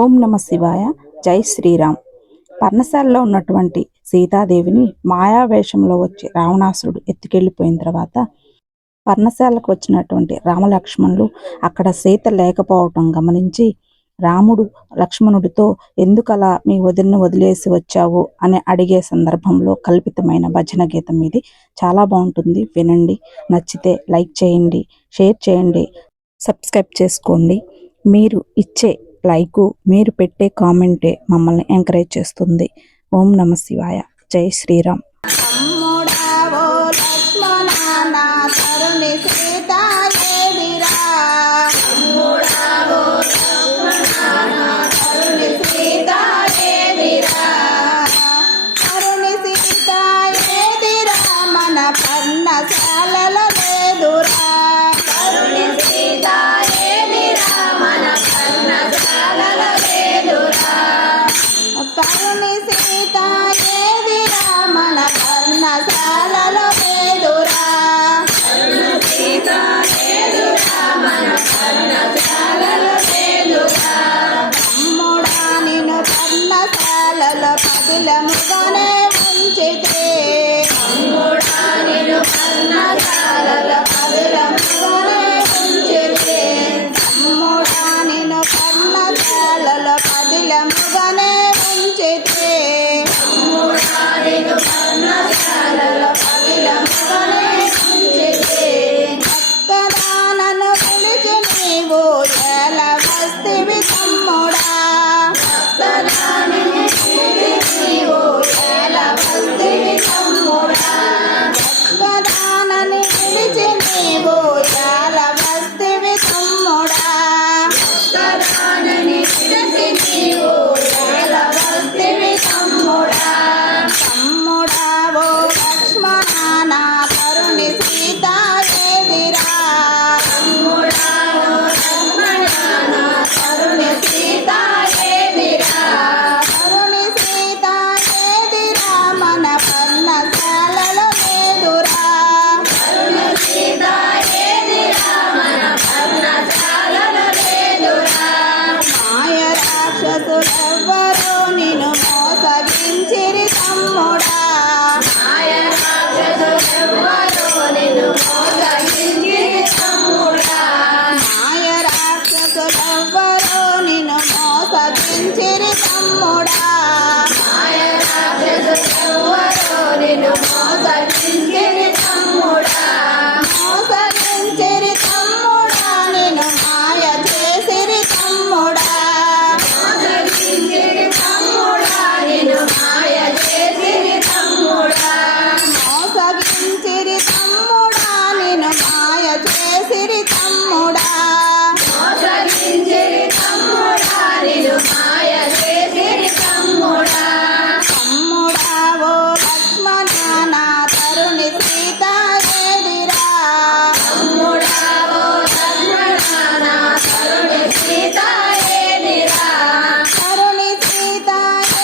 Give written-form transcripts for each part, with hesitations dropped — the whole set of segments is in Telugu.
ఓం నమ శివాయ. జై శ్రీరామ్. పర్ణశాలలో ఉన్నటువంటి సీతాదేవిని మాయావేషంలో వచ్చి రావణాసురుడు ఎత్తుకెళ్ళిపోయిన తర్వాత పర్ణశాలకు వచ్చినటువంటి రామలక్ష్మణులు అక్కడ సీత లేకపోవటం గమనించి రాముడు లక్ష్మణుడితో ఎందుకలా మీ వదిలిని వదిలేసి వచ్చావు అని అడిగే సందర్భంలో కల్పితమైన భజన గీతం ఇది. చాలా బాగుంటుంది, వినండి. నచ్చితే లైక్ చేయండి, షేర్ చేయండి, సబ్స్క్రైబ్ చేసుకోండి. మీరు ఇచ్చే లైకు, మీరు పెట్టే కామెంటే మమ్మల్ని ఎంకరేజ్ చేస్తుంది. ఓం నమ శివాయ. జై శ్రీరామ్. పర్ణశాలలో లేదురా కరుణి సీత ఏదిరా మన పర్ణశాలలో లేదురా కరుణి సీత ఏదిరా మన పర్ణశాలలో లేదురా కరుణి సీత ఏదిరా మన పర్ణశాలలో లేదురా తమ్ముడా నిన్ను పర్ణశాలలో పదిలముగానే ఉంచితే పర్ణశాలలో పదిలముగానే ఉంచితే తమ్ముడా నిన్ను పర్ణశాలలో పదిలముగానే ఉంచితే తమ్ముడా నిన్ను పర్ణశాలలో పదిలముగానే ఉంచితే ఒక్కదానను పిలిచి నీవు ఎలా వస్తివి తమ్ముడా ఒక్కదానను పిలిచి నీవు ఎలా వస్తివి తమ్ముడా ఒక్కదానని పిలిచి నీవు ఎలా వస్తివి తమ్ముడా ఒక్కదానని పిలిచి నీవు ఎలా వస్తివి తమ్ముడా తమ్ముడా ఓ లక్ష్మణ నా కరుణి సీత ఏదిరా తమ్ముడా ఓ లక్ష్మణ నా కరుణి సీత ఏదిరా కరుణి సీత ఏదిరా మన పర్ణశాలలో లేదురా కరుణి సీత ఏదిరా మన పర్ణశాలలో లేదురా మాయ రాక్షసులెవ్వరూ నిన్ను మోసగించిరి తమ్ముడా మాయ రాక్షసులెవ్వరూ నిన్ను మోసగించిరి తమ్ముడా మాయ రాక్షసులెవ్వరూ నిన్ను మోసగించిరి తమ్ముడా మాయ రాక్షసులెవ్వరూ నిన్ను మోసగించిరి తమ్ముడా మోసగించిరి తమ్ముడా నిన్ను మాయ చేసిరి తమ్ముడా మోసగించిరి తమ్ముడా నిన్ను మాయ చేసిరి తమ్ముడా మోసగించిరి తమ్ముడా నిన్ను మాయ చేసిరి తమ్ముడా మోసగించిరి తమ్ముడా నిన్ను మాయ చేసిరి తమ్ముడా తమ్ముడా ఓ లక్ష్మణ నా కరుణి సీత ఏదిరా తమ్ముడా ఓ లక్ష్మణ నా కరుణి సీత ఏదిరా కరుణి సీత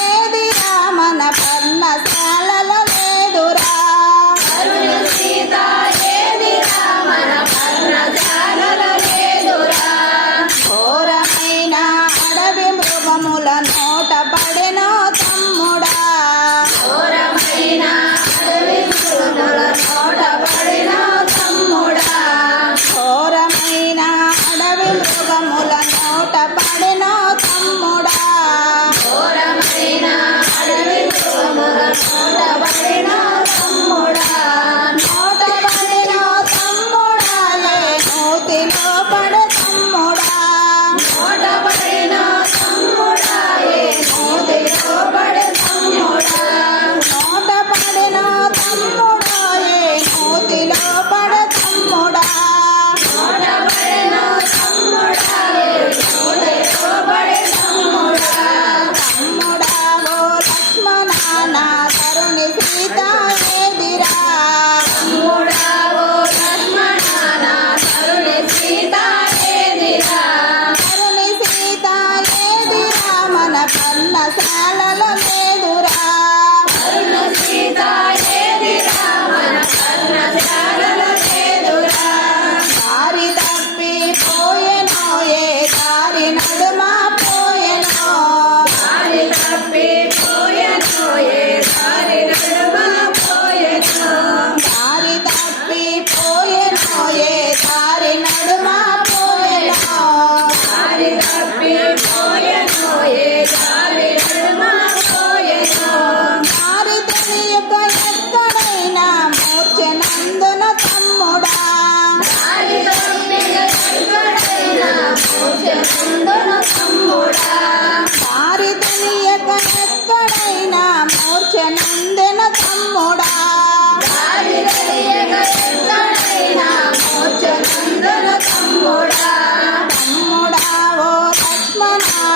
ఏదిరా మన పర్ణశాలలో లేదురా కరుణి సీత ఏదిరా మన పర్ణశాలలో లేదురా ఘోరమైన అడవి మృగముల నోట పడినో తమ్ముడా ఘోరమైన అడవి మృగముల నోట పడినో తమ్ముడా ఘోరమైన అడవి మృగముల నోట పడినో తమ్ముడా ఘోరమైన అడవి మృగముల నోట పడినో తమ్ముడా నోట పడినో తమ్ముడా ఏ నోటిలో పడు తమ్ముడా నోట పడినో తమ్ముడా ఏ నోటిలో పడు తమ్ముడా నోట పడినో తమ్ముడా ఏ నోటిలో పడు తమ్ముడా నోట పడినో తమ్ముడా ఏ నోటిలో పడు తమ్ముడా తమ్ముడా ఓ లక్ష్మణ నా కరుణి సీత ఏదిరా తమ్ముడా ఓ లక్ష్మణ నా కరుణి సీత ఏదిరా కరుణి సీత ఏదిరా మన పర్ణశాలలో లేదురా కరుణి సీత ఏదిరా మన పర్ణశాలలో లేదురా దారి తప్పి పోయెనో ఏ దారి నడుమ పోయెనో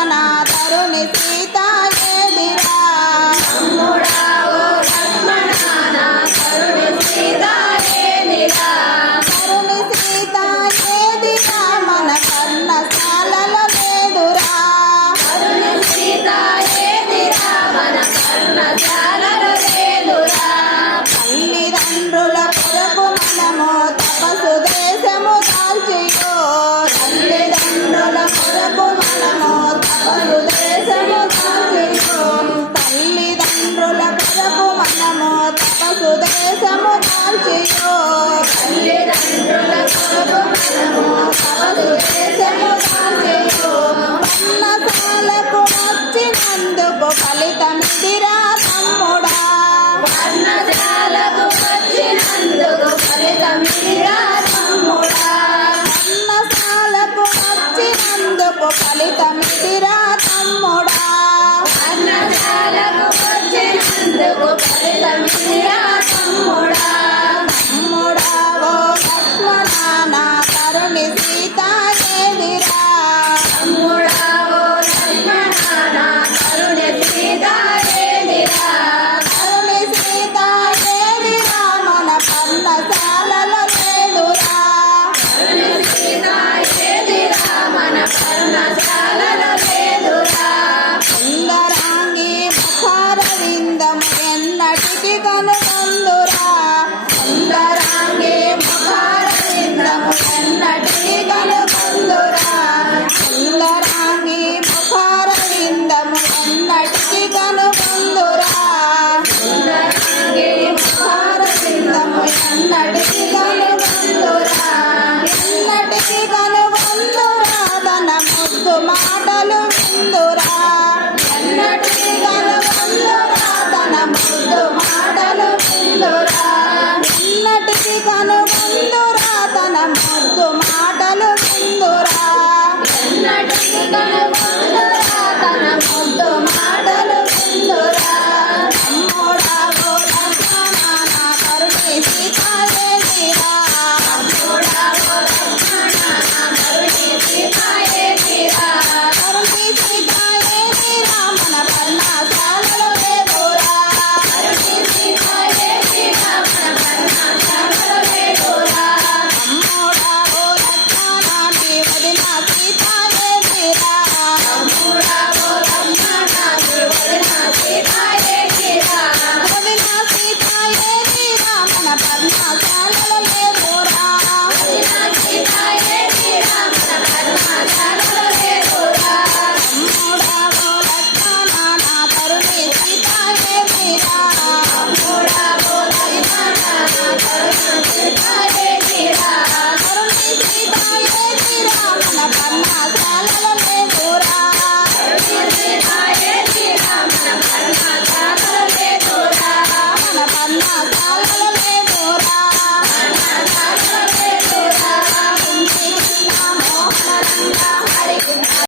లక్ష్మణ తరుణి సీత ఏదిరా తరుణి సీత ఏదిరా మన కర్ణశాలలో లేదురా తల్లిదండ్రుల కొరకు మనము తపస్సు దేశము దాల్చియో తల్లిదండ్రుల కొరకు మనము తపస్సు దేశము దాల్చియో తల్లిదండ్రుల కొరకు మనము తపస్సు దేశము దాల్చియో తల్లిదండ్రుల కొరకు మనము తపస్సు దేశము దాల్చియో పన్నశాలకు వచ్చినందుకు ఫలితమిదిరా తమ్ముడా పన్నశాలకు వచ్చినందుకు ఫలితమిదిరా తమ్ముడా పన్నశాలకు వచ్చినందుకు ఫలితమిదిరా తమ్ముడా పన్నశాలకు వచ్చినందుకు ఫలితమిదిరా తమ్ముడా తమ్ముడా ఓ లక్ష్మణ తరుణి సీత ఏదిరా తమ్ముడా ఓ లక్ష్మణ తరుణి సీత ఏదిరా తరుణి సీత ఏదిరా మన పర్ణశాలలో లేదురా తరుణి సీత ఏదిరా మన పర్ణశాలలో లేదురా సుందరాంగి ముఖారవిందము ఎన్నటికి కనుగొందురా సుందరాంగి ముఖారవిందము ఎన్నటికి కనుగొందురా సుందరాంగి ముఖారవిందము ఎన్నటికి కనుగొందురా సుందరాంగి ముఖారవిందము ఎన్నటికి కనుగొందురా ఎన్నటికి కనుగొందురా తన ముద్దు మాటలు విందురా ఎన్నటికి కనుగొందురా తన ముద్దు మాటలు విందురా ఎన్నటికి కనుగొందురా